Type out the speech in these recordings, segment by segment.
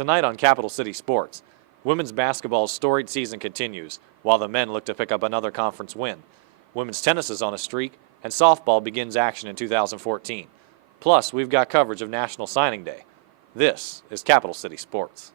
Tonight on Capital City Sports, women's basketball's storied season continues, while the men look to pick up another conference win. Women's tennis is on a streak, and softball begins action in 2014. Plus, we've got coverage of National Signing Day. This is Capital City Sports.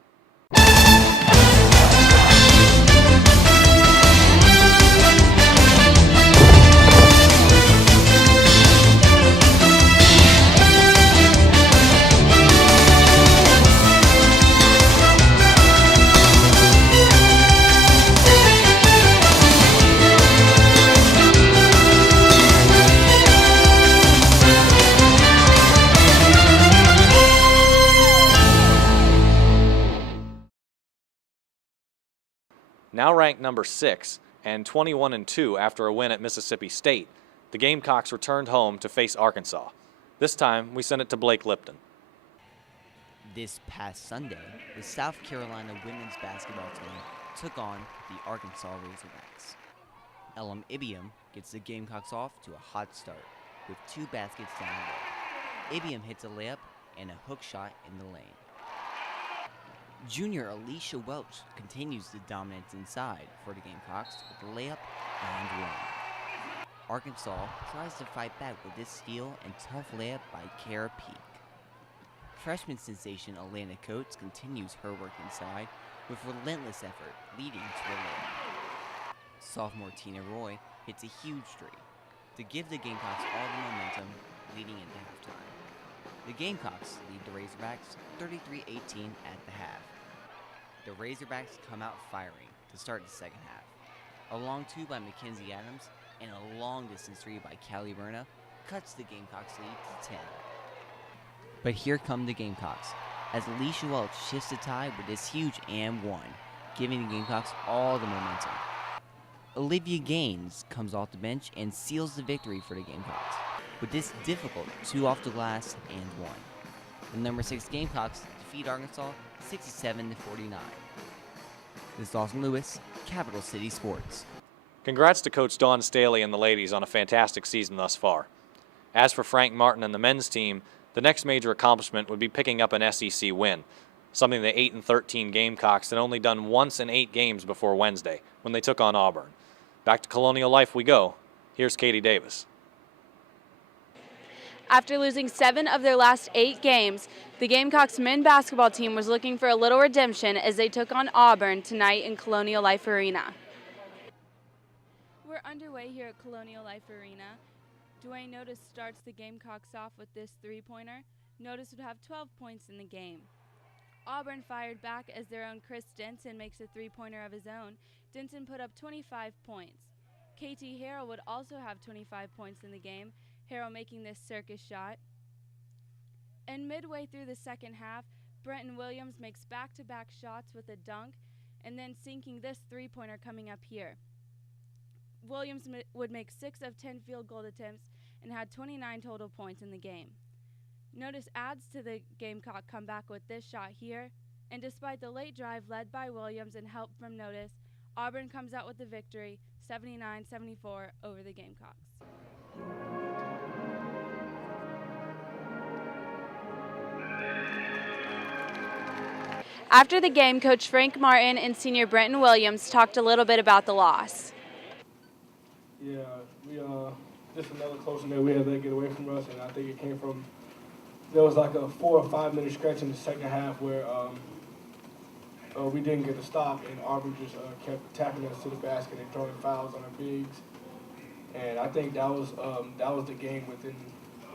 Now ranked number 6 and 21-2 after a win at Mississippi State, the Gamecocks returned home to face Arkansas. This time, we sent it to Blake Lipton. This past Sunday, the South Carolina women's basketball team took on the Arkansas Razorbacks. Elam Ibiam gets the Gamecocks off to a hot start with 2 baskets down low. Ibiam hits a layup and a hook shot in the lane. Junior Alicia Welch continues the dominance inside for the Gamecocks with a layup and one. Arkansas tries to fight back with this steal and tough layup by Kara Peak. Freshman sensation Alana Coates continues her work inside with relentless effort, leading to a layup. Sophomore Tina Roy hits a huge three to give the Gamecocks all the momentum leading into halftime. The Gamecocks lead the Razorbacks 33-18 at the half. The Razorbacks come out firing to start the second half. A long 2 by Mackenzie Adams and a long distance 3 by Callie Berna cuts the Gamecocks lead to 10. But here come the Gamecocks as Alicia Welch shifts the tie with this huge and one, giving the Gamecocks all the momentum. Olivia Gaines comes off the bench and seals the victory for the Gamecocks with this difficult 2 off the glass and 1. The number 6 Gamecocks defeat Arkansas 67-49. This is Austin Lewis, Capital City Sports. Congrats to Coach Dawn Staley and the ladies on a fantastic season thus far. As for Frank Martin and the men's team, the next major accomplishment would be picking up an SEC win, something the 8-13 Gamecocks had only done once in 8 games before Wednesday, when they took on Auburn. Back to Colonial Life we go. Here's Katie Davis. After losing 7 of their last 8 games, the Gamecocks men's basketball team was looking for a little redemption as they took on Auburn tonight in Colonial Life Arena. We're underway here at Colonial Life Arena. Dwayne Notice starts the Gamecocks off with this 3-pointer. Notice would have 12 points in the game. Auburn fired back as their own Chris Denson makes a 3-pointer of his own. Denson put up 25 points. KT Harrell would also have 25 points in the game, Harrell making this circus shot. And midway through the second half, Brenton Williams makes back-to-back shots with a dunk and then sinking this 3-pointer coming up here. Williams would make 6 of 10 field goal attempts and had 29 total points in the game. Notice adds to the Gamecock comeback with this shot here, and despite the late drive led by Williams and help from Notice, Auburn comes out with the victory, 79-74 over the Gamecocks. After the game, Coach Frank Martin and senior Brenton Williams talked a little bit about the loss. Yeah, we just another close one that we had to get away from us, and I think it came from, there was like a 4 or 5 minute stretch in the second half where we didn't get a stop, and Auburn just kept attacking us to the basket and throwing fouls on our bigs. And I think that was the game within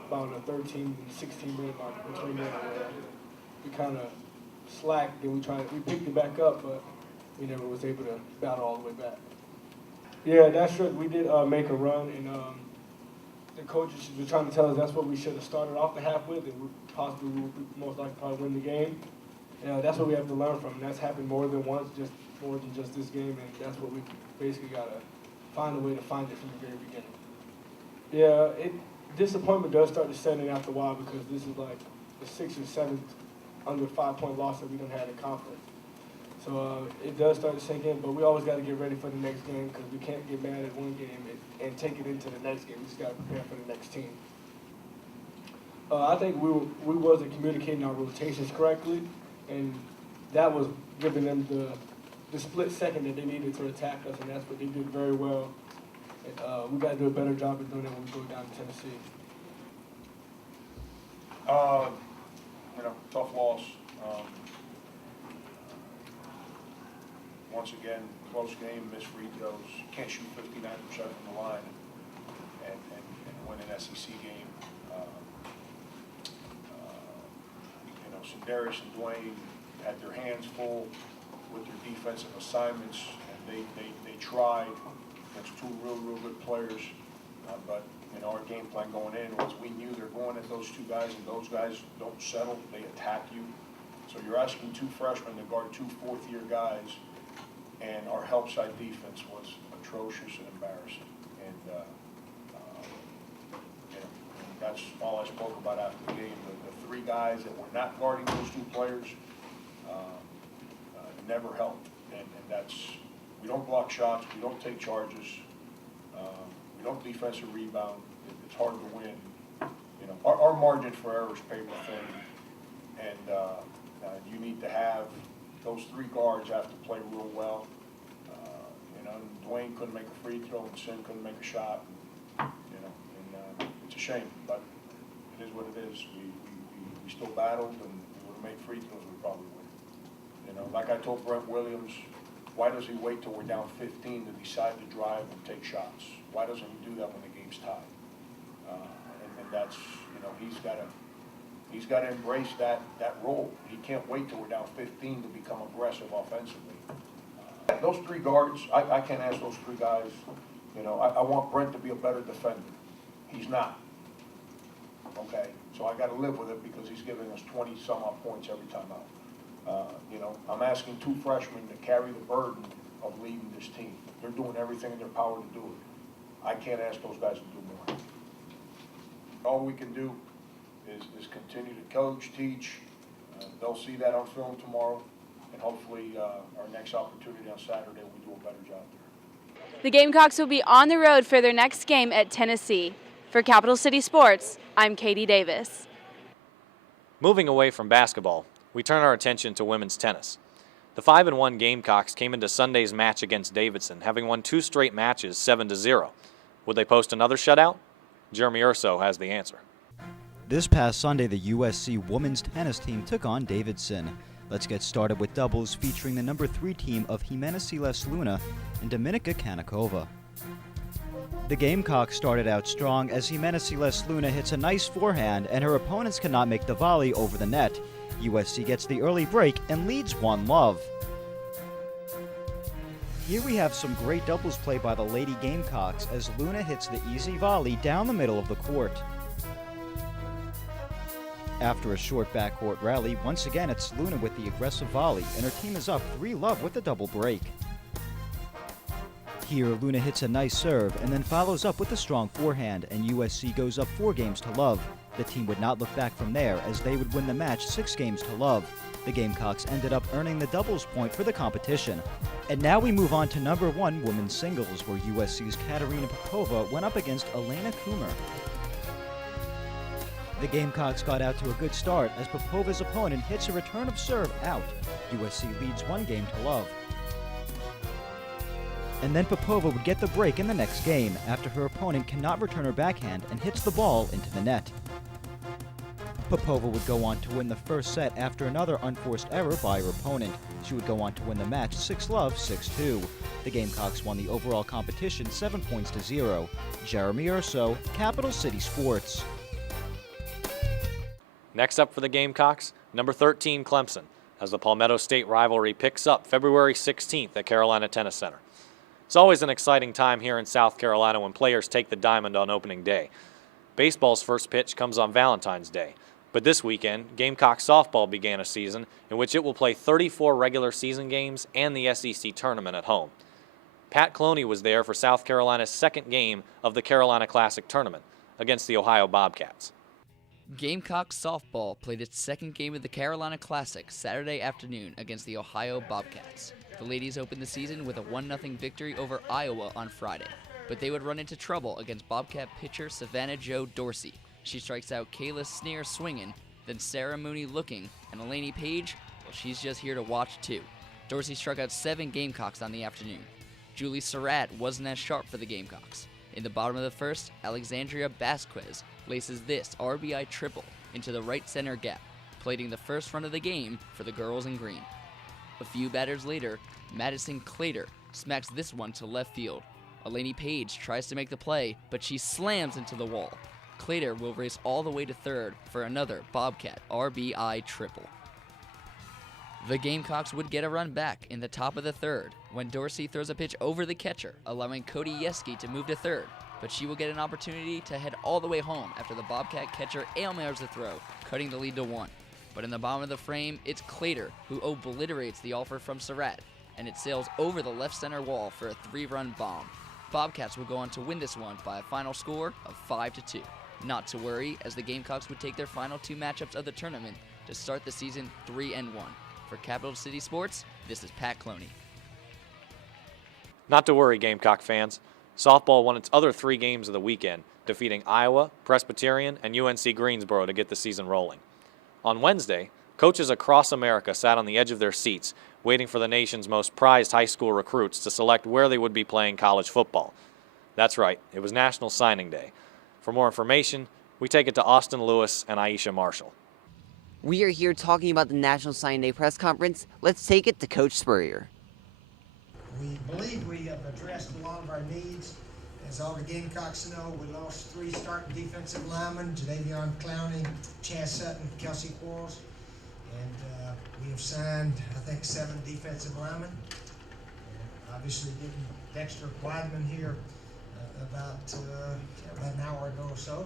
about a 13, 16 minute mark between them where we kind of slacked and we picked it back up, but we never was able to battle all the way back. Yeah, that's true. We did make a run, and the coaches were trying to tell us that's what we should have started off the half with, and we would most likely probably win the game. And that's what we have to learn from, and that's happened more than once, just more than just this game, and that's what we basically got to find a way to find it from the very beginning. Yeah, disappointment does start to set in after a while because this is like the 6th or 7th under 5-point loss that we done had in conference. So it does start to sink in, but we always got to get ready for the next game because we can't get mad at one game and take it into the next game. We just got to prepare for the next team. I think we wasn't communicating our rotations correctly, and that was giving them the split second that they needed to attack us, and that's what they did very well. We got to do a better job of doing that when we go down to Tennessee. Tough loss. Once again, close game, missed free throws. Can't shoot 59% from the line and win an SEC game. Darius and Dwayne had their hands full with their defensive assignments, and they tried against two real good players. But our game plan going in was we knew they're going at those two guys, and those guys don't settle; they attack you. So you're asking two freshmen to guard two fourth-year guys, and our help side defense was atrocious and embarrassing. And that's all I spoke about after the game. The three guys that were not guarding those two players never helped. And that's, we don't block shots, we don't take charges, we don't defensive rebound. It's hard to win. Our margin for error is paper thin, and you need to have those three guards have to play real well. Dwayne couldn't make a free throw, and Sin couldn't make a shot. It's a shame, but it is what it is. We still battled, and we would have made free throws, we probably would. Like I told Brent Williams, why does he wait till we're down 15 to decide to drive and take shots? Why doesn't he do that when the game's tied? And that's, he's got to embrace that role. He can't wait till we're down 15 to become aggressive offensively. Those three guards, I can't ask those three guys. I want Brent to be a better defender. He's not. Okay, so I got to live with it because he's giving us 20-some-odd points every time out. I'm asking two freshmen to carry the burden of leading this team. They're doing everything in their power to do it. I can't ask those guys to do more. All we can do is continue to coach, teach. They'll see that on film tomorrow, and hopefully our next opportunity on Saturday we do a better job there. The Gamecocks will be on the road for their next game at Tennessee. For Capital City Sports, I'm Katie Davis. Moving away from basketball, we turn our attention to women's tennis. The 5-1 Gamecocks came into Sunday's match against Davidson, having won 2 straight matches 7-0. Would they post another shutout? Jeremy Urso has the answer. This past Sunday, the USC women's tennis team took on Davidson. Let's get started with doubles featuring the number 3 team of Jimenez Les Luna and Dominika Kanikova. The Gamecocks started out strong as Jimenez Les Luna hits a nice forehand and her opponents cannot make the volley over the net. USC gets the early break and leads 1-0. Here we have some great doubles play by the Lady Gamecocks as Luna hits the easy volley down the middle of the court. After a short backcourt rally, once again it's Luna with the aggressive volley and her team is up 3-0 with the double break. Here Luna hits a nice serve and then follows up with a strong forehand and USC goes up 4-0. The team would not look back from there as they would win the match 6-0. The Gamecocks ended up earning the doubles point for the competition. And now we move on to number 1 women's singles where USC's Katerina Popova went up against Elena Kumar. The Gamecocks got out to a good start as Popova's opponent hits a return of serve out. USC leads 1-0. And then Popova would get the break in the next game after her opponent cannot return her backhand and hits the ball into the net. Popova would go on to win the first set after another unforced error by her opponent. She would go on to win the match 6-0, 6-2. The Gamecocks won the overall competition 7-0. Jeremy Urso, Capital City Sports. Next up for the Gamecocks, number 13 Clemson, as the Palmetto State rivalry picks up February 16th at Carolina Tennis Center. It's always an exciting time here in South Carolina when players take the diamond on opening day. Baseball's first pitch comes on Valentine's Day, but this weekend, Gamecock softball began a season in which it will play 34 regular season games and the SEC tournament at home. Pat Cloney was there for South Carolina's second game of the Carolina Classic Tournament against the Ohio Bobcats. Gamecock softball played its second game of the Carolina Classic Saturday afternoon against the Ohio Bobcats. The ladies opened the season with a 1-0 victory over Iowa on Friday, but they would run into trouble against Bobcat pitcher Savannah Jo Dorsey. She strikes out Kayla Sneer swinging, then Sarah Mooney looking, and Eleni Page but she's just here to watch too. Dorsey struck out 7 Gamecocks on the afternoon. Julie Surratt wasn't as sharp for the Gamecocks. In the bottom of the first, Alexandria Basquez laces this RBI triple into the right center gap, plating the first run of the game for the girls in green. A few batters later, Madison Clater smacks this one to left field. Eleni Page tries to make the play, but she slams into the wall. Clater will race all the way to third for another Bobcat RBI triple. The Gamecocks would get a run back in the top of the third when Dorsey throws a pitch over the catcher, allowing Cody Yeski to move to third, but she will get an opportunity to head all the way home after the Bobcat catcher ailmares the throw, cutting the lead to 1. But in the bottom of the frame, it's Clater who obliterates the offer from Surratt, and it sails over the left center wall for a 3-run bomb. Bobcats will go on to win this one by a final score of 5-2. Not to worry, as the Gamecocks would take their final 2 matchups of the tournament to start the season 3-1. For Capital City Sports, this is Pat Cloney. Not to worry, Gamecock fans. Softball won its other 3 games of the weekend, defeating Iowa, Presbyterian, and UNC Greensboro to get the season rolling. On Wednesday, coaches across America sat on the edge of their seats, waiting for the nation's most prized high school recruits to select where they would be playing college football. That's right, it was National Signing Day. For more information, we take it to Austin Lewis and Aisha Marshall. We are here talking about the National Signing Day press conference. Let's take it to Coach Spurrier. We believe we have addressed a lot of our needs. As all the Gamecocks know, we lost 3 starting defensive linemen, Jadavion Clowney, Chaz Sutton, Kelsey Quarles. And we have signed, I think, 7 defensive linemen. And obviously getting Dexter Weidman here about an hour ago or so.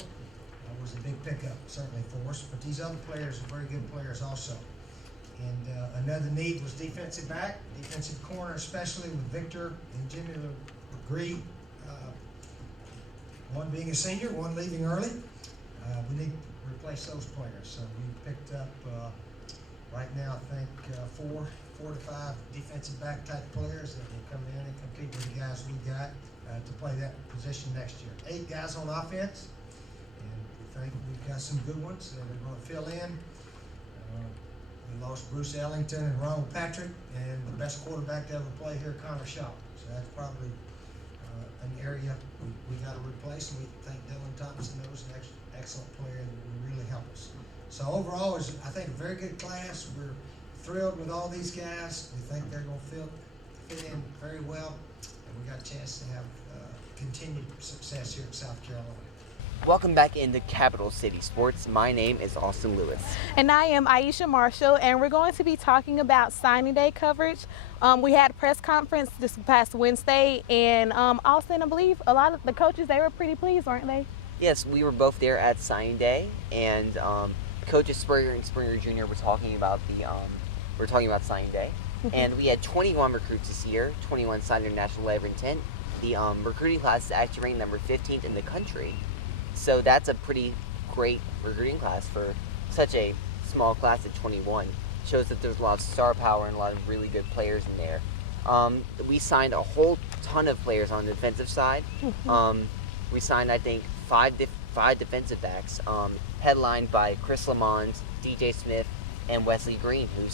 Was a big pickup, certainly for us, but these other players are very good players also. And another need was defensive back, defensive corner, especially with Victor and Jimmy LeGree, one being a senior, one leaving early. We need to replace those players. So we picked up, right now, I think, 4 to 5 defensive back type players that will come in and compete with the guys we got to play that position next year. 8 guys on offense. I think we've got some good ones that are going to fill in. We lost Bruce Ellington and Ronald Patrick, and the best quarterback to ever play here, Connor Shaw. So that's probably an area we got to replace, and we think Dylan Thompson knows an excellent player that will really help us. So overall, it's, I think, a very good class. We're thrilled with all these guys. We think they're going to fit in very well, and we got a chance to have continued success here in South Carolina. Welcome back into Capital City Sports. My name is Austin Lewis. And I am Aisha Marshall, and we're going to be talking about signing day coverage. We had a press conference this past Wednesday, and Austin, I believe a lot of the coaches, they were pretty pleased, weren't they? Yes, we were both there at signing day, and coaches Spurrier and Spurrier Jr. were talking about signing day. And we had 21 recruits this year, 21 signed their national letter of intent. The recruiting class is actually ranked number 15th in the country. So that's a pretty great recruiting class for such a small class of 21. Shows that there's a lot of star power and a lot of really good players in there. We signed a whole ton of players on the defensive side. We signed, I think, five defensive backs, headlined by Chris Lamont, DJ Smith, and Wesley Green, who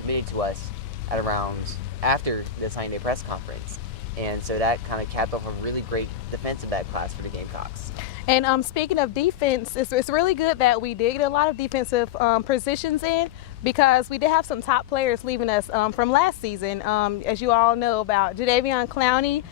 committed to us at around after the signing day press conference. And so that kind of capped off a really great defensive back class for the Gamecocks. And speaking of defense, it's really good that we did get a lot of defensive positions in, because we did have some top players leaving us from last season. As you all know about Jadavion Clowney,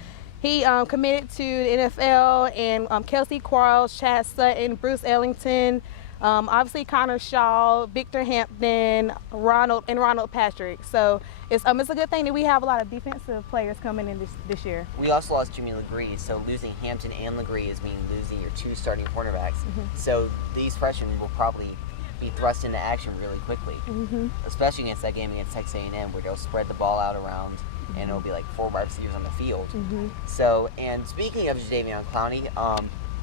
he committed to the NFL, and Kelsey Quarles, Chaz Sutton, Bruce Ellington, obviously Connor Shaw, Victor Hampton, Ronald Patrick. So it's a good thing that we have a lot of defensive players coming in this year. We also lost Jimmy LeGree, so losing Hampton and LeGree is meaning losing your 2 starting cornerbacks. So these freshmen will probably be thrust into action really quickly, especially against that game against Texas A&M, where they'll spread the ball out around and it'll be like 4 wide receivers on the field. So, and speaking of Jadavion Clowney,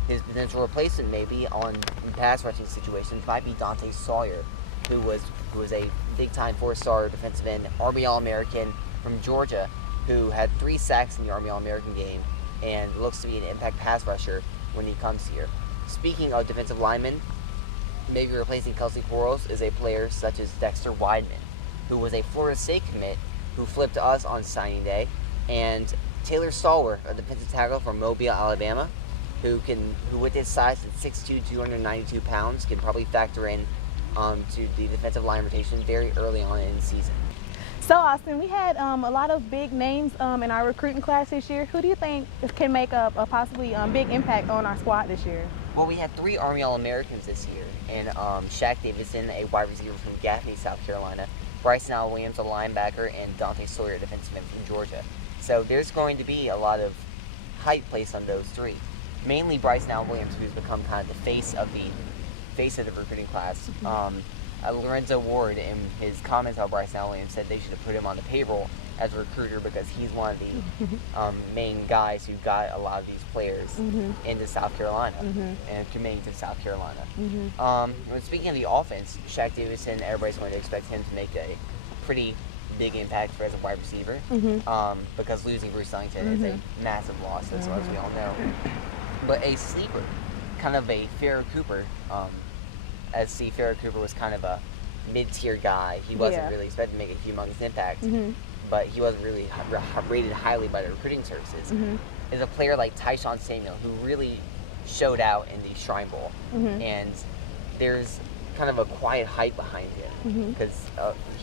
his potential replacement maybe in pass rushing situations might be Dante Sawyer, who was a big-time 4-star defensive end, Army All-American from Georgia, who had 3 sacks in the Army All-American game and looks to be an impact pass rusher when he comes here. Speaking of defensive linemen, maybe replacing Kelsey Quarles is a player such as Dexter Weidman, who was a Florida State commit who flipped to us on signing day, and Taylor Stallworth, a defensive tackle from Mobile, Alabama, who with his size at 6'2", 292 pounds, can probably factor in to the defensive line rotation very early on in the season. So, Austin, we had a lot of big names in our recruiting class this year. Who do you think can make a possibly big impact on our squad this year? Well, we had 3 Army All-Americans this year, and Shaq Davidson, a wide receiver from Gaffney, South Carolina, Bryson Al Williams, a linebacker, and Dante Sawyer, a defenseman from Georgia. So there's going to be a lot of hype placed on those 3. Mainly Bryson Al Williams, who's become kind of the face of the recruiting class. Lorenzo Ward, in his comments about Bryson Al Williams, said they should have put him on the payroll as a recruiter because he's one of the main guys who got a lot of these players into South Carolina and committing to South Carolina. When speaking of the offense, Shaq Davidson, everybody's going to expect him to make a pretty big impact as a wide receiver because losing Bruce Ellington is a massive loss, as we all know. But a sleeper, kind of a Farrah Cooper, as see Farrah Cooper was kind of a mid-tier guy. He wasn't really expected to make a humongous impact, but he wasn't really rated highly by the recruiting services. Is a player like Tyshawn Samuel, who really showed out in the Shrine Bowl, and there's kind of a quiet hype behind him because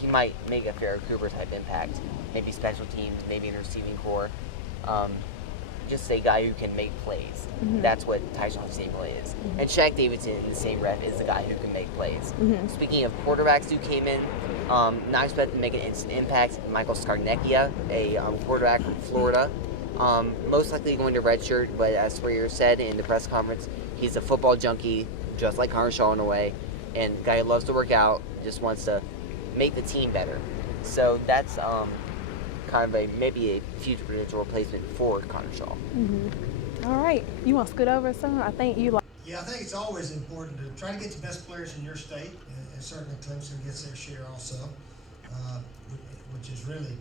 he might make a Farrah Cooper type impact, maybe special teams, maybe in receiving corps. Just a guy who can make plays. That's what Tyshawn Samuel is. And Shaq Davidson, in the same rep, is the guy who can make plays. Speaking of quarterbacks who came in, not expected to make an instant impact, Michael Scarnecchia, a quarterback from Florida, most likely going to redshirt, but as Spurrier said in the press conference, he's a football junkie, just like Connor Shaw in a way, and a guy who loves to work out, just wants to make the team better. So that's kind of maybe a future potential replacement for Connor Shaw. All right, you want to scoot over some? I think you like. Yeah, I think it's always important to try to get the best players in your state, and certainly Clemson gets their share also, which is really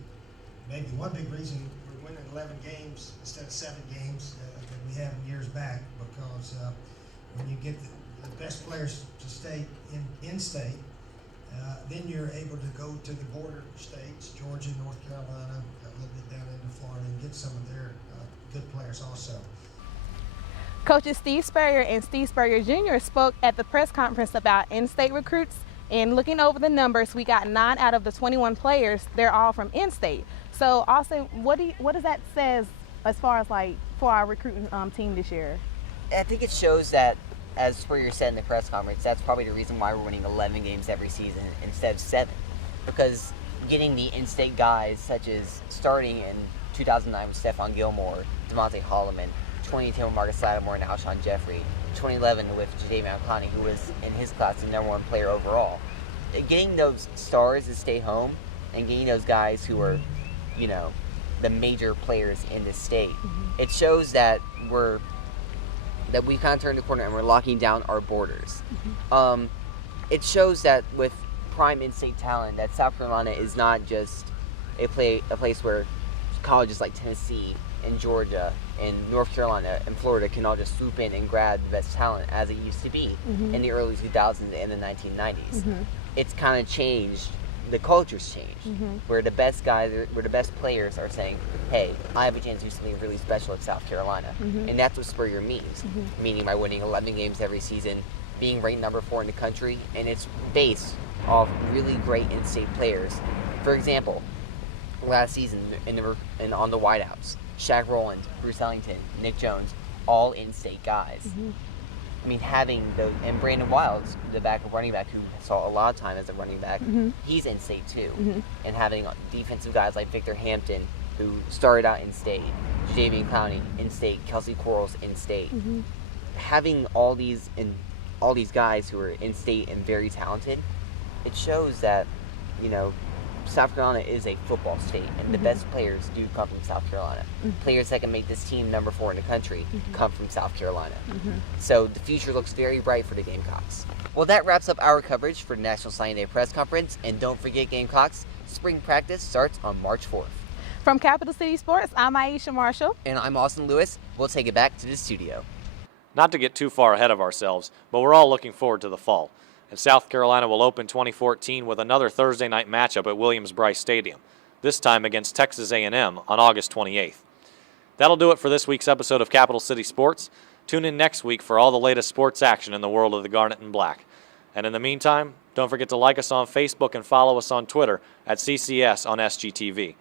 maybe one big reason we're winning 11 games instead of 7 games that we have in years back, because when you get the best players to stay in state, then you're able to go to the border states, Georgia, North Carolina, a little bit down into Florida, and get some of their good players also. Coaches Steve Spurrier and Steve Spurrier Jr. spoke at the press conference about in-state recruits, and looking over the numbers, we got 9 out of the 21 players. They're all from in-state. So, Austin, what does that says as far as like for our recruiting team this year? I think it shows that, as Spurrier said in the press conference, that's probably the reason why we're winning 11 games every season instead of 7. Because getting the in-state guys, such as starting in 2009 with Stephon Gilmore, Devontae Holloman, 2010 with Marcus Lattimore and Alshon Jeffrey, 2011 with Jadeveon Clowney, who was in his class the #1 player overall. Getting those stars to stay home and getting those guys who are, the major players in the state, it shows that we kind of turned the corner and we're locking down our borders. It shows that with prime in-state talent, that South Carolina is not just a place where colleges like Tennessee and Georgia and North Carolina and Florida can all just swoop in and grab the best talent as it used to be in the early 2000s and the 1990s. It's kind of changed. The culture's changed, where the best players are saying, hey, I have a chance to do something really special at South Carolina. And that's what Spurrier means, meaning by winning 11 games every season, being ranked #4 in the country, and it's based off really great in-state players. For example, last season on the wideouts, Shaq Rowland, Bruce Ellington, Nick Jones, all in-state guys. I mean, having and Brandon Wilds, the backup running back who saw a lot of time as a running back, he's in-state too. And having defensive guys like Victor Hampton, who started out in-state, Jadeveon Clowney in-state, Kelsey Quarles in-state. Having all these guys who are in-state and very talented, it shows that, South Carolina is a football state, and the best players do come from South Carolina. Players that can make this team #4 in the country come from South Carolina. So the future looks very bright for the Gamecocks. Well, that wraps up our coverage for the National Signing Day press conference, and don't forget, Gamecocks, spring practice starts on March 4th. From Capital City Sports, I'm Aisha Marshall. And I'm Austin Lewis. We'll take it back to the studio. Not to get too far ahead of ourselves, but we're all looking forward to the fall. and South Carolina will open 2014 with another Thursday night matchup at Williams-Brice Stadium, this time against Texas A&M on August 28th. That'll do it for this week's episode of Capital City Sports. Tune in next week for all the latest sports action in the world of the Garnet and Black. And in the meantime, don't forget to like us on Facebook and follow us on Twitter at CCS on SGTV.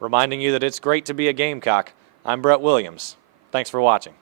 Reminding you that it's great to be a Gamecock, I'm Brett Williams. Thanks for watching.